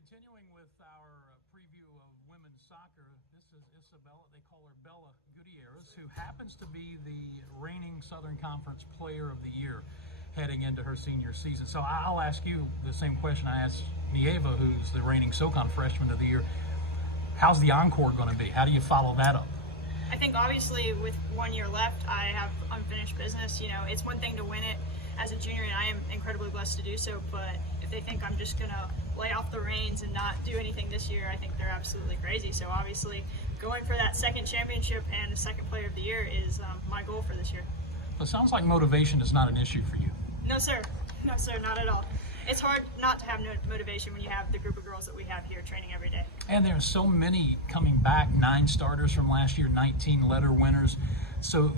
Continuing with our preview of women's soccer, this is Isabella. They call her Bella Gutierrez, who happens to be the reigning Southern Conference Player of the Year heading into her senior season. So I'll ask you the same question I asked Nieva, who's the reigning SoCon Freshman of the Year. How's the encore going to be? How do you follow that up? I think obviously with 1 year left, I have unfinished business. You know, it's one thing to win it as a junior, and I am incredibly blessed to do so, but if they think I'm just going to lay off the reins and not do anything this year, I think they're absolutely crazy. So obviously going for that second championship and the second Player of the Year is my goal for this year. Well, it sounds like motivation is not an issue for you. No, sir. No, sir, not at all. It's hard not to have no motivation when you have the group of girls that we have here training every day. And there are so many coming back, 9 starters from last year, 19 letter winners. So,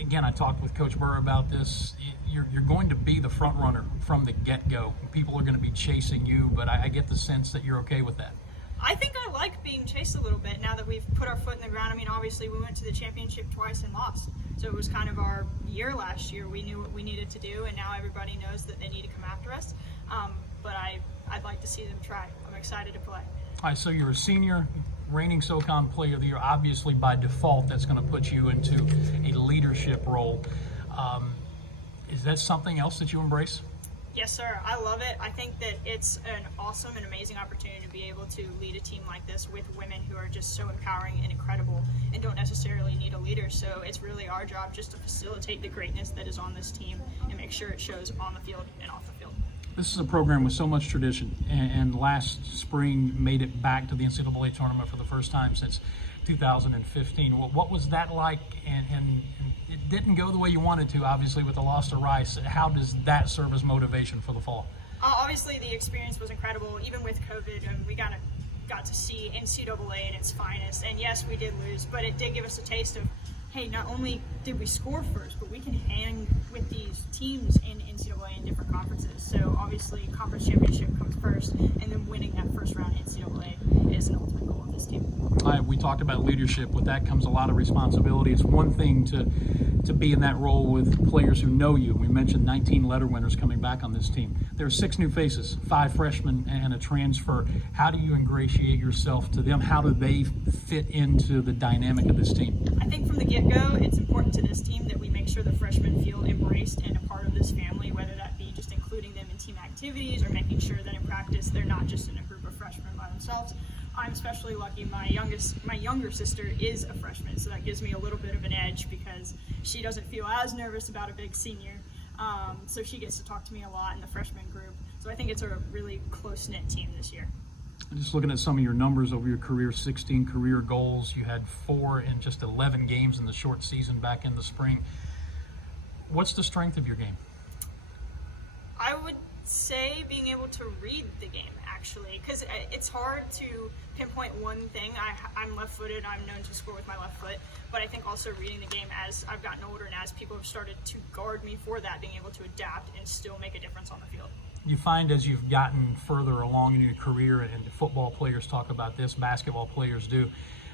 again, I talked with Coach Burr about this. You're going to be the front runner from the get-go. People are going to be chasing you, but I get the sense that you're okay with that. I think I like being chased a little bit now that we've put our foot in the ground. I mean, obviously we went to the championship twice and lost. So it was kind of our year last year. We knew what we needed to do, and now everybody knows that they need to come after us. But I'd like to see them try. I'm excited to play. All right, so you're a senior, reigning SoCon Player of the Year. Obviously, by default, that's going to put you into a leadership role. Is that something else that you embrace? Yes, sir. I love it. I think that it's an awesome and amazing opportunity to be able to lead a team like this with women who are just so empowering and incredible and don't necessarily need a leader. So it's really our job just to facilitate the greatness that is on this team and make sure it shows on the field and off the field. This is a program with so much tradition, and last spring made it back to the NCAA Tournament for the first time since 2015. What was that like? And it didn't go the way you wanted to, obviously, with the loss to Rice. How does that serve as motivation for the fall? Obviously, the experience was incredible, even with COVID, and we got to see NCAA at its finest. And yes, we did lose, but it did give us a taste of, hey, not only did we score first, but we can hang with these teams in NCAA in different conferences. So obviously, conference championship comes first, and then winning that first round NCAA is an ultimate goal of this team. All right, we talked about leadership. With that comes a lot of responsibility. It's one thing to be in that role with players who know you. We mentioned 19 letter winners coming back on this team. There are 6 new faces, 5 freshmen and a transfer. How do you ingratiate yourself to them? How do they fit into the dynamic of this team? I think from the get-go, it's important to this team that we make sure the freshmen feel embraced and a part of this family, whether that be just including them in team activities or making sure that in practice they're not just in a group of freshmen by themselves. I'm especially lucky. My younger sister is a freshman, so that gives me a little bit of an edge because she doesn't feel as nervous about a big senior. So she gets to talk to me a lot in the freshman group. So I think it's a really close-knit team this year. Just looking at some of your numbers over your career, 16 career goals. You had 4 in just 11 games in the short season back in the spring. What's the strength of your game? I would say being able to read the game, actually, because it's hard to pinpoint one thing. I'm left-footed. I'm known to score with my left foot, but I think also reading the game as I've gotten older and as people have started to guard me for that, being able to adapt and still make a difference on the field. You find as you've gotten further along in your career, and football players talk about this, basketball players do,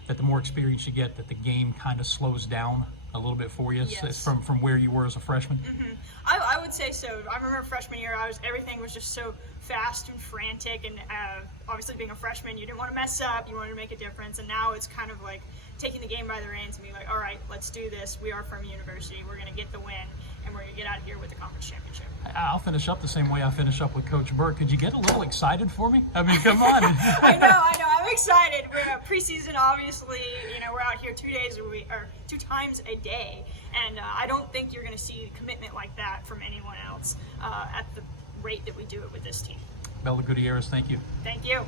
that the more experience you get, that the game kind of slows down a little bit for you. Yes. from where you were as a freshman? Mm-hmm. I would say so. I remember freshman year, everything was just so fast and frantic, and obviously being a freshman, you didn't want to mess up, you wanted to make a difference, and now it's kind of like taking the game by the reins and being like, all right, let's do this. We are Furman University. We're going to get the win, and we're going to get out of here with the conference championship. I'll finish up the same way I finish up with Coach Burr. Could you get a little excited for me? I mean, come on. I know. I'm excited. We're preseason, obviously. You know, we're out here 2 days a week, or 2 times a day, and I don't think you're going to see commitment like that from anyone else at the rate that we do it with this team. Bella Gutierrez, thank you. Thank you.